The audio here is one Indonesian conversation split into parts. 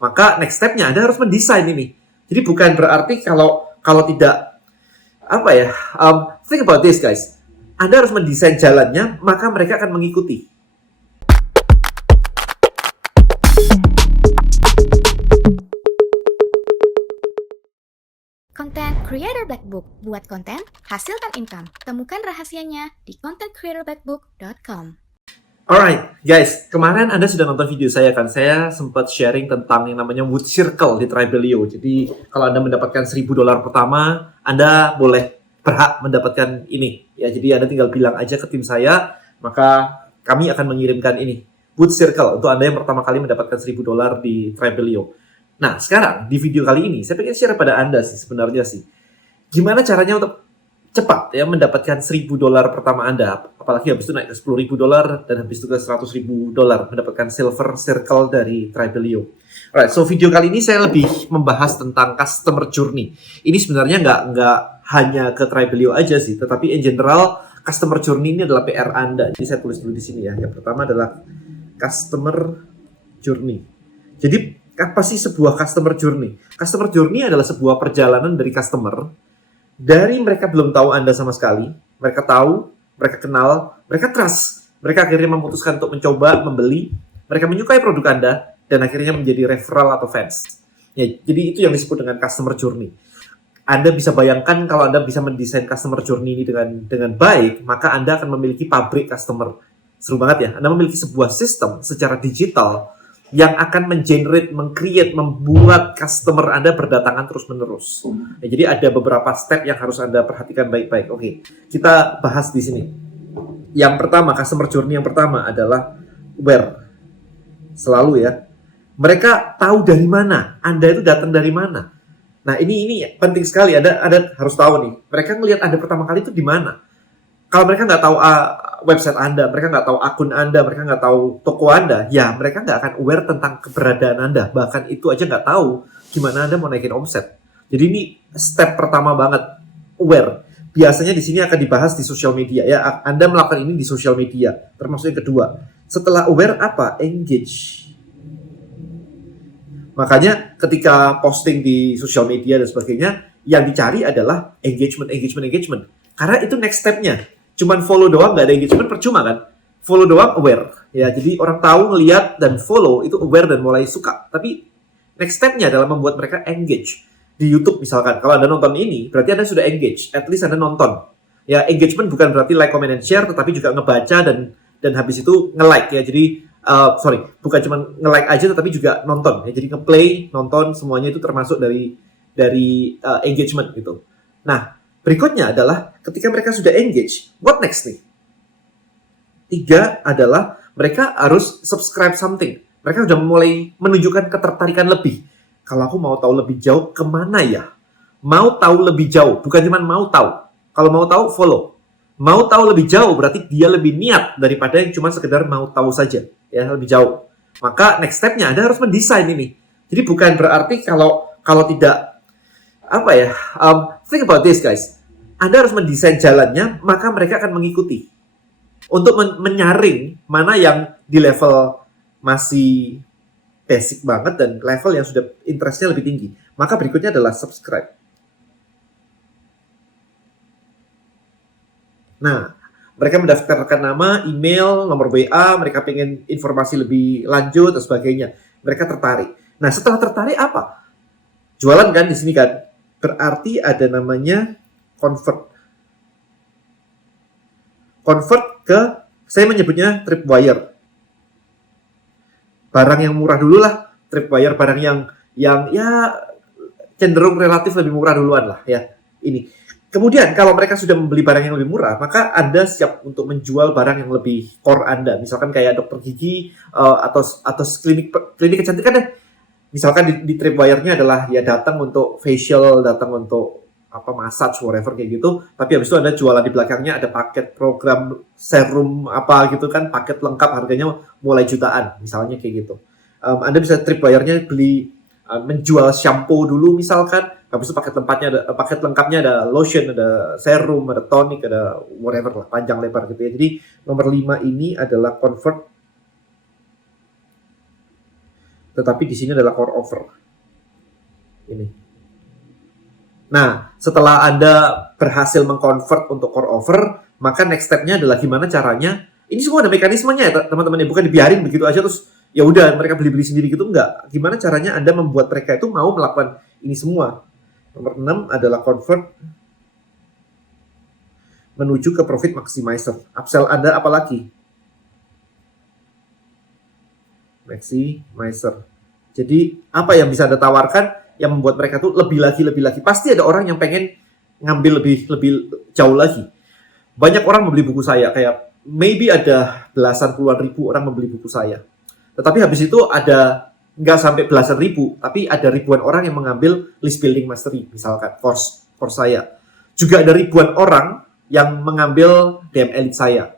Maka next step-nya Anda harus mendesain ini. Jadi bukan berarti kalau tidak think about this guys. Anda harus mendesain jalannya, maka mereka akan mengikuti. Content Creator Black Book. Buat konten, hasilkan income. Temukan rahasianya di contentcreatorblackbook.com. Alright, guys, kemarin Anda sudah nonton video saya kan? Saya sempat sharing tentang yang namanya Wood Circle di Tribelio. Jadi, kalau Anda mendapatkan $1.000 pertama, Anda boleh berhak mendapatkan ini. Ya, jadi Anda tinggal bilang aja ke tim saya, maka kami akan mengirimkan ini. Wood Circle untuk Anda yang pertama kali mendapatkan $1.000 di Tribelio. Nah, sekarang di video kali ini saya pengen share pada Anda sih sebenarnya sih. Gimana caranya untuk cepat ya mendapatkan $1.000 pertama Anda, apalagi habis itu naik ke $10.000 dan habis itu ke $100.000 mendapatkan silver circle dari Tribelio. Alright, so video kali ini saya lebih membahas tentang customer journey. Ini sebenarnya nggak hanya ke Tribelio aja sih, tetapi in general customer journey ini adalah PR Anda. Jadi saya tulis dulu di sini ya. Yang pertama adalah customer journey. Jadi apa sih sebuah customer journey? Customer journey adalah sebuah perjalanan dari customer. Dari mereka belum tahu Anda sama sekali, mereka tahu, mereka kenal, mereka trust. Mereka akhirnya memutuskan untuk mencoba, membeli, mereka menyukai produk Anda, dan akhirnya menjadi referral atau fans. Ya, jadi itu yang disebut dengan customer journey. Anda bisa bayangkan kalau Anda bisa mendesain customer journey ini dengan baik, maka Anda akan memiliki pabrik customer. Seru banget ya, Anda memiliki sebuah sistem secara digital yang akan menggenerate, mengcreate, membuat customer Anda berdatangan terus-menerus. Ya, jadi ada beberapa step yang harus Anda perhatikan baik-baik. Oke, kita bahas di sini. Yang pertama, customer journey yang pertama adalah where. Selalu ya. Mereka tahu dari mana, Anda itu datang dari mana. Nah, ini penting sekali. Anda harus tahu nih. Mereka ngelihat Anda pertama kali itu di mana. Kalau mereka nggak tahu website Anda, mereka nggak tahu akun Anda, mereka nggak tahu toko Anda, ya mereka nggak akan aware tentang keberadaan Anda. Bahkan itu aja nggak tahu gimana Anda mau naikin omset. Jadi ini step pertama banget, aware. Biasanya di sini akan dibahas di sosial media. Ya, Anda melakukan ini di sosial media, termasuk yang kedua. Setelah aware apa? Engage. Makanya ketika posting di sosial media dan sebagainya, yang dicari adalah engagement. Karena itu next step-nya. Cuman follow doang, nggak ada engagement, percuma kan? Follow doang, aware. Ya, jadi orang tahu, ngeliat, dan follow, itu aware dan mulai suka. Tapi next step-nya adalah membuat mereka engage. Di YouTube misalkan, kalau Anda nonton ini, berarti Anda sudah engage. At least Anda nonton. Ya, engagement bukan berarti like, comment, and share, tetapi juga ngebaca dan habis itu nge-like ya. Jadi, bukan cuma nge-like aja, tetapi juga nonton. Ya, jadi nge-play, nonton, semuanya itu termasuk dari engagement gitu. Nah, berikutnya adalah ketika mereka sudah engage, what next nih? 3 adalah mereka harus subscribe something. Mereka sudah mulai menunjukkan ketertarikan lebih. Kalau aku mau tahu lebih jauh, kemana ya? Mau tahu lebih jauh, bukan cuma mau tahu. Kalau mau tahu, follow. Mau tahu lebih jauh, berarti dia lebih niat daripada yang cuma sekedar mau tahu saja. Ya, lebih jauh. Maka next step-nya Anda harus mendesain ini. Jadi bukan berarti kalau tidak think about this guys. Anda harus mendesain jalannya, maka mereka akan mengikuti. Untuk menyaring mana yang di level masih basic banget dan level yang sudah interestnya lebih tinggi. Maka berikutnya adalah subscribe. Nah, mereka mendaftarkan nama, email, nomor WA, mereka pengen informasi lebih lanjut dan sebagainya. Mereka tertarik. Nah, setelah tertarik apa? Jualan kan di sini kan? Berarti ada namanya convert ke, saya menyebutnya tripwire. Barang yang murah dulu lah, tripwire barang yang ya cenderung relatif lebih murah duluan lah ya. Ini. Kemudian kalau mereka sudah membeli barang yang lebih murah, maka Anda siap untuk menjual barang yang lebih core Anda. Misalkan kayak dokter gigi atau klinik kecantikan deh. Misalkan di tripwire-nya adalah ya datang untuk facial, datang untuk massage, whatever kayak gitu. Tapi habis itu Anda jualan di belakangnya ada paket program serum apa gitu kan, paket lengkap harganya mulai jutaan, misalnya kayak gitu. Anda bisa tripwire-nya beli menjual shampoo dulu misalkan, habis itu paket lengkapnya ada lotion, ada serum, ada tonic, ada whatever lah, panjang lebar gitu ya. Jadi nomor 5 ini adalah convert Tetapi di sini adalah core offer. Ini. Nah, setelah Anda berhasil mengconvert untuk core offer, maka next step-nya adalah gimana caranya. Ini semua ada mekanismenya ya teman-teman, bukan dibiarin begitu aja terus ya udah mereka beli-beli sendiri gitu, enggak. Gimana caranya Anda membuat mereka itu mau melakukan ini semua. Nomor 6 adalah convert menuju ke profit maximizer. Upsell Anda apalagi? Maximizer. Jadi apa yang bisa Anda tawarkan yang membuat mereka tuh lebih lagi. Pasti ada orang yang pengen ngambil lebih jauh lagi. Banyak orang membeli buku saya, kayak maybe ada belasan puluhan ribu orang membeli buku saya. Tetapi habis itu ada nggak sampai belasan ribu, tapi ada ribuan orang yang mengambil list building mastery, misalkan course saya. Juga ada ribuan orang yang mengambil DM elite saya,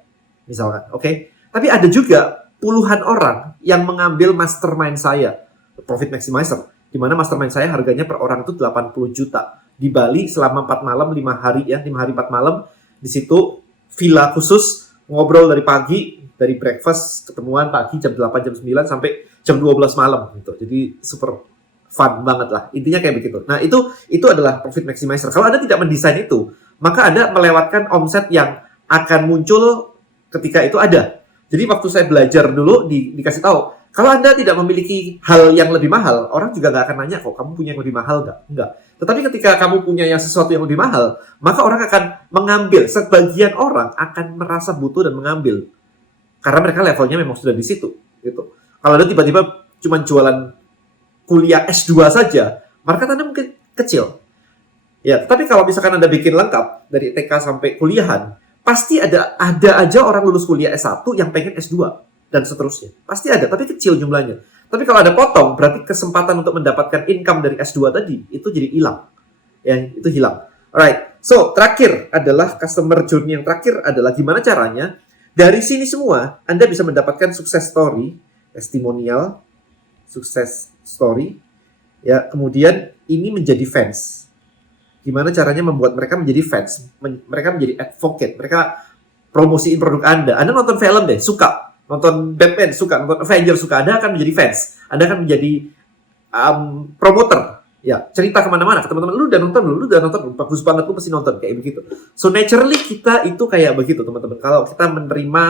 misalkan. Oke. Tapi ada juga puluhan orang yang mengambil mastermind saya, profit maximizer, di mana mastermind saya harganya per orang itu 80 juta. Di Bali selama 4 malam, 5 hari 4 malam. Di situ villa khusus, ngobrol dari pagi, dari breakfast, ketemuan pagi jam 8, jam 9, sampai jam 12 malam. Gitu. Jadi super fun banget lah. Intinya kayak begitu. Nah itu adalah profit maximizer. Kalau Anda tidak mendesain itu, maka Anda melewatkan omset yang akan muncul ketika itu ada. Jadi waktu saya belajar dulu, dikasih tahu, kalau Anda tidak memiliki hal yang lebih mahal, orang juga nggak akan nanya kok, kamu punya yang lebih mahal nggak? Enggak. Tetapi ketika kamu punya yang sesuatu yang lebih mahal, maka orang akan mengambil. Sebagian orang akan merasa butuh dan mengambil. Karena mereka levelnya memang sudah di situ. Gitu. Kalau Anda tiba-tiba cuma jualan kuliah S2 saja, market Anda mungkin kecil. Ya, tapi kalau misalkan Anda bikin lengkap, dari TK sampai kuliahan, pasti ada aja orang lulus kuliah S1 yang pengen S2. Dan seterusnya. Pasti ada, tapi kecil jumlahnya. Tapi kalau ada potong, berarti kesempatan untuk mendapatkan income dari S2 tadi, itu jadi hilang. Ya, itu hilang. Alright, so terakhir adalah customer journey yang terakhir adalah gimana caranya, dari sini semua, Anda bisa mendapatkan success story, testimonial, success story, ya, kemudian ini menjadi fans. Gimana caranya membuat mereka menjadi fans, mereka menjadi advocate, mereka promosiin produk Anda. Anda nonton film deh, suka. Nonton Batman suka, nonton Avengers suka, Anda akan menjadi fans, Anda akan menjadi promoter, ya, cerita kemana-mana ke teman-teman, lu udah nonton, bagus banget, lu pasti nonton, kayak begitu. So naturally kita itu kayak begitu teman-teman. Kalau kita menerima,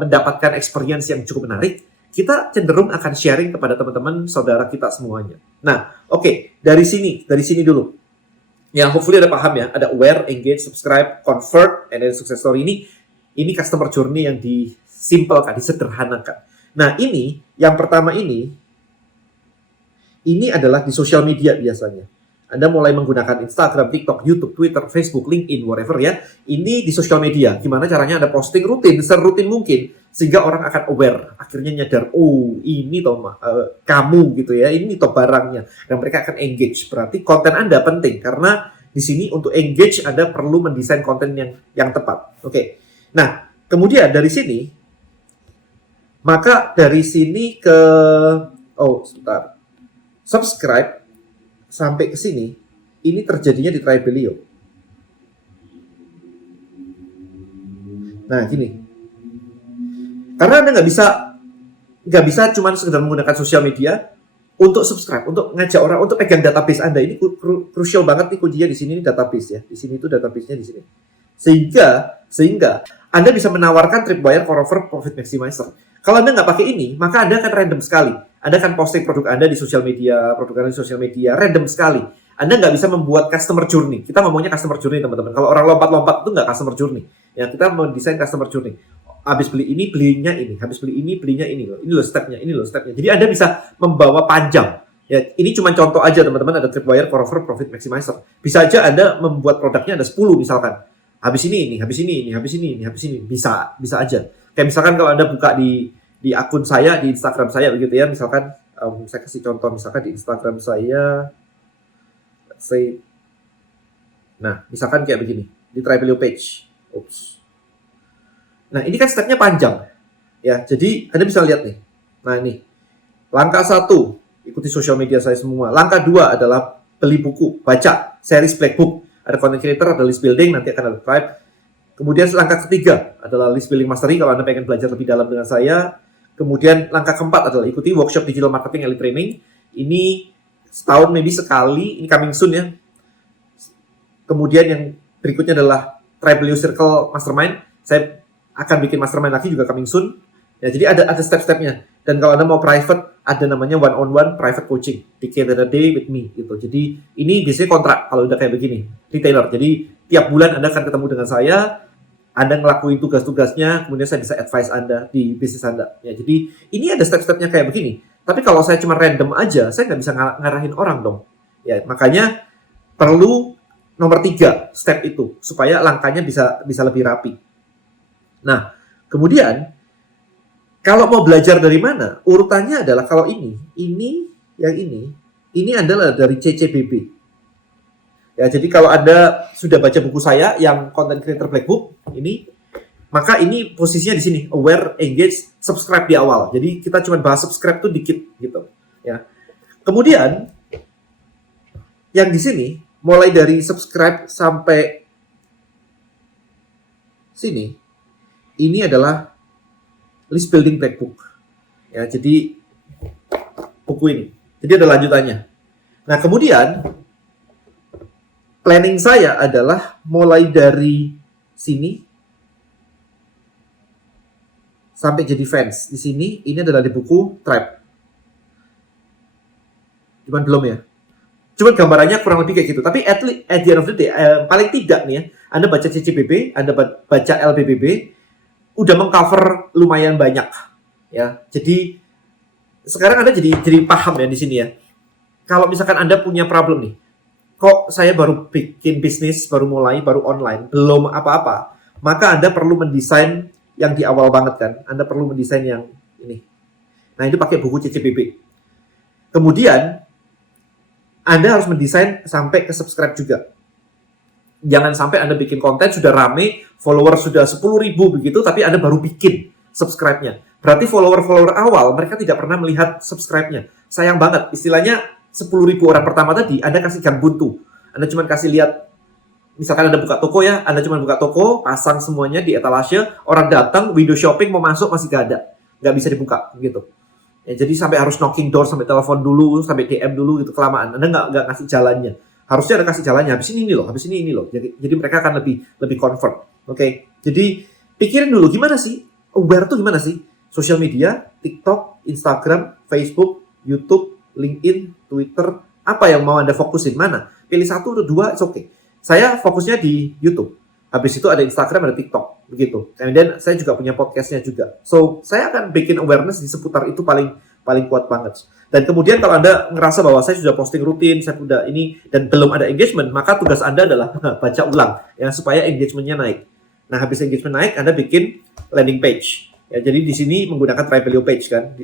mendapatkan experience yang cukup menarik, kita cenderung akan sharing kepada teman-teman, saudara kita semuanya. Nah, oke, dari sini dulu. Ya, hopefully ada paham ya, ada aware, engage, subscribe, convert, and then success story ini customer journey yang disimpelkan, disederhanakan. Nah, ini yang pertama ini adalah di sosial media biasanya. Anda mulai menggunakan Instagram, TikTok, YouTube, Twitter, Facebook, LinkedIn, whatever ya. Ini di sosial media. Gimana caranya Anda posting rutin, serutin mungkin, sehingga orang akan aware. Akhirnya nyadar, oh ini toh kamu gitu ya, ini toh barangnya. Dan mereka akan engage. Berarti konten Anda penting, karena di sini untuk engage Anda perlu mendesain konten yang tepat. Oke. Nah, kemudian dari sini, maka dari sini ke, subscribe sampai ke sini, ini terjadinya di Tribelio. Nah, gini. Karena Anda nggak bisa cuma sekedar menggunakan sosial media untuk subscribe, untuk ngajak orang, untuk pegang database Anda. Ini krusial banget nih kuncinya di sini, ini database ya. Di sini itu database-nya di sini. Sehingga Anda bisa menawarkan tripwire, core offer, profit maximizer. Kalau Anda nggak pakai ini, maka Anda akan random sekali. Anda akan posting produk Anda di sosial media, random sekali. Anda nggak bisa membuat customer journey. Kita ngomongnya customer journey, teman-teman. Kalau orang lompat-lompat itu nggak customer journey. Ya, kita mendesain customer journey. Habis beli ini, belinya ini. Habis beli ini, belinya ini loh. Ini loh stepnya. Jadi Anda bisa membawa panjang. Ya, ini cuma contoh aja, teman-teman. Ada tripwire, core offer, profit maximizer. Bisa aja Anda membuat produknya ada 10 misalkan. Habis ini. Bisa aja. Kayak misalkan kalau Anda buka di akun saya, di Instagram saya begitu ya, misalkan saya kasih contoh, misalkan di Instagram saya, let's say, nah misalkan kayak begini, di Tribelio page, nah ini kan stepnya panjang, ya, jadi Anda bisa lihat nih, nah ini, langkah 1, ikuti sosial media saya semua, langkah 2 adalah beli buku, baca, series Black Book, ada content creator, ada list building, nanti akan ada tribe. Kemudian langkah ketiga adalah list building mastery, kalau Anda pengen belajar lebih dalam dengan saya. Kemudian langkah keempat adalah ikuti workshop digital marketing elite training. Ini setahun maybe sekali, ini coming soon ya. Kemudian yang berikutnya adalah Tribal You Circle Mastermind. Saya akan bikin mastermind lagi juga coming soon. Ya, jadi ada step-stepnya. Dan kalau Anda mau private, ada namanya one-on-one private coaching. Decade a day with me gitu. Jadi ini biasanya kontrak kalau udah kayak begini, retailer. Jadi tiap bulan Anda akan ketemu dengan saya, Anda ngelakuin tugas-tugasnya, kemudian saya bisa advise Anda di bisnis Anda. Ya, jadi ini ada step-stepnya kayak begini. Tapi kalau saya cuma random aja, saya nggak bisa ngarahin orang dong. Ya, makanya perlu nomor 3 step itu supaya langkahnya bisa lebih rapi. Nah, kemudian kalau mau belajar dari mana? Urutannya adalah kalau ini adalah dari CCBB. Ya, jadi kalau Anda sudah baca buku saya yang Content Creator Black Book ini, maka ini posisinya di sini, aware, engage, subscribe di awal. Jadi kita cuma bahas subscribe tuh dikit gitu, ya. Kemudian yang di sini mulai dari subscribe sampai sini, ini adalah list building black book. Ya, jadi buku ini. Jadi ada lanjutannya. Nah, kemudian planning saya adalah mulai dari sini sampai jadi fans. Di sini, ini adalah di buku Tribe. Cuman belum ya. Cuman gambarannya kurang lebih kayak gitu. Tapi at the end of the day, paling tidak nih ya, Anda baca CCBB, Anda baca LBBB, udah mengcover lumayan banyak. Ya, jadi sekarang Anda jadi paham ya di sini ya. Kalau misalkan Anda punya problem nih, kok saya baru bikin bisnis, baru mulai, baru online, belum apa-apa, maka Anda perlu mendesain yang di awal banget kan. Anda perlu mendesain yang ini. Nah, itu pakai buku CCBB. Kemudian Anda harus mendesain sampai ke subscribe juga. Jangan sampai Anda bikin konten sudah rame, follower sudah 10.000 begitu, tapi Anda baru bikin subscribe-nya. Berarti follower-follower awal mereka tidak pernah melihat subscribe-nya. Sayang banget, istilahnya 10.000 orang pertama tadi Anda kasih gang buntu. Anda cuma kasih lihat, misalkan Anda buka toko ya, Anda cuma buka toko, pasang semuanya di etalase, orang datang, window shopping mau masuk masih gak ada. Nggak bisa dibuka gitu. Ya, jadi sampai harus knocking door, sampai telepon dulu, sampai DM dulu gitu, kelamaan. Anda nggak ngasih jalannya. Harusnya Anda kasih jalannya, habis ini loh, habis ini loh. Jadi mereka akan lebih comfort. Oke. Jadi pikirin dulu gimana sih? Aware tuh gimana sih? Sosial media, TikTok, Instagram, Facebook, YouTube, LinkedIn, Twitter, apa yang mau Anda fokusin? Mana? Pilih 1 atau 2, it's okay. Saya fokusnya di YouTube. Habis itu ada Instagram, ada TikTok, begitu. Kemudian saya juga punya podcastnya juga. So, saya akan bikin awareness di seputar itu paling kuat banget. Dan kemudian kalau Anda ngerasa bahwa saya sudah posting rutin, saya sudah ini, dan belum ada engagement, maka tugas Anda adalah baca ulang, ya, supaya engagementnya naik. Nah, habis engagement naik, Anda bikin landing page. Ya, jadi di sini menggunakan Tribelio page kan,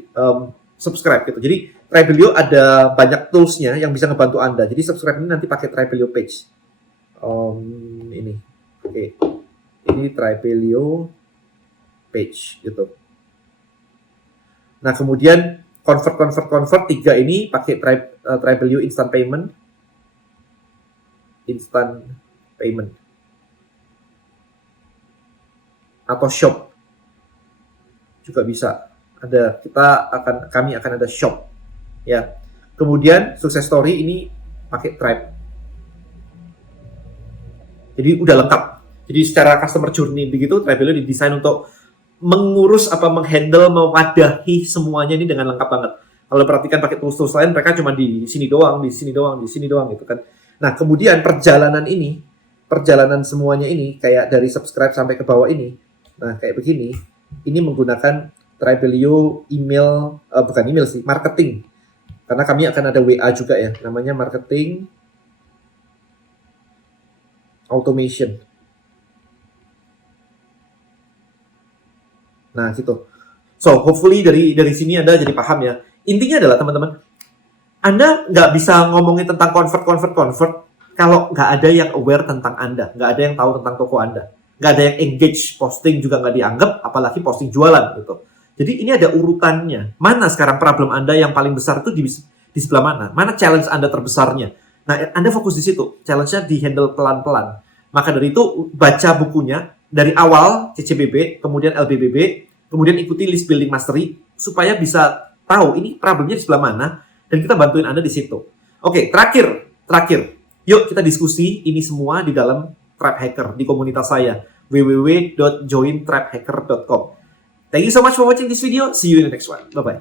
subscribe gitu. Jadi Tribelio ada banyak toolsnya yang bisa ngebantu Anda. Jadi subscribe ini nanti pakai Tribelio page. Ini. Oke, ini Tribelio page gitu. Nah, kemudian convert 3 ini pakai Tribelio instant payment atau shop juga bisa. Kami akan ada shop ya. Kemudian success story ini pakai Tribe. Jadi udah lengkap. Jadi secara customer journey begitu, Tribelio didesain untuk mengurus menghandle, mewadahi semuanya ini dengan lengkap banget. Kalau perhatikan pakai tools-tools lain, mereka cuma di sini doang gitu kan. Nah, kemudian perjalanan semuanya ini kayak dari subscribe sampai ke bawah ini. Nah, kayak begini. Ini menggunakan Tribelio marketing. Karena kami akan ada WA juga ya, namanya marketing automation. Nah, gitu. So, hopefully dari sini Anda jadi paham ya. Intinya adalah teman-teman, Anda nggak bisa ngomongin tentang convert kalau nggak ada yang aware tentang Anda, nggak ada yang tahu tentang toko Anda, nggak ada yang engage, posting juga nggak dianggap, apalagi posting jualan gitu. Jadi ini ada urutannya. Mana sekarang problem Anda yang paling besar itu di sebelah mana? Mana challenge Anda terbesarnya? Nah, Anda fokus di situ. Challenge-nya di-handle pelan-pelan. Maka dari itu, baca bukunya dari awal CCBB, kemudian LBBB, kemudian ikuti list building mastery supaya bisa tahu ini problemnya di sebelah mana dan kita bantuin Anda di situ. Oke, terakhir. Yuk kita diskusi ini semua di dalam Tribe Hacker di komunitas saya www.jointribehacker.com. Thank you so much for watching this video. See you in the next one. Bye bye.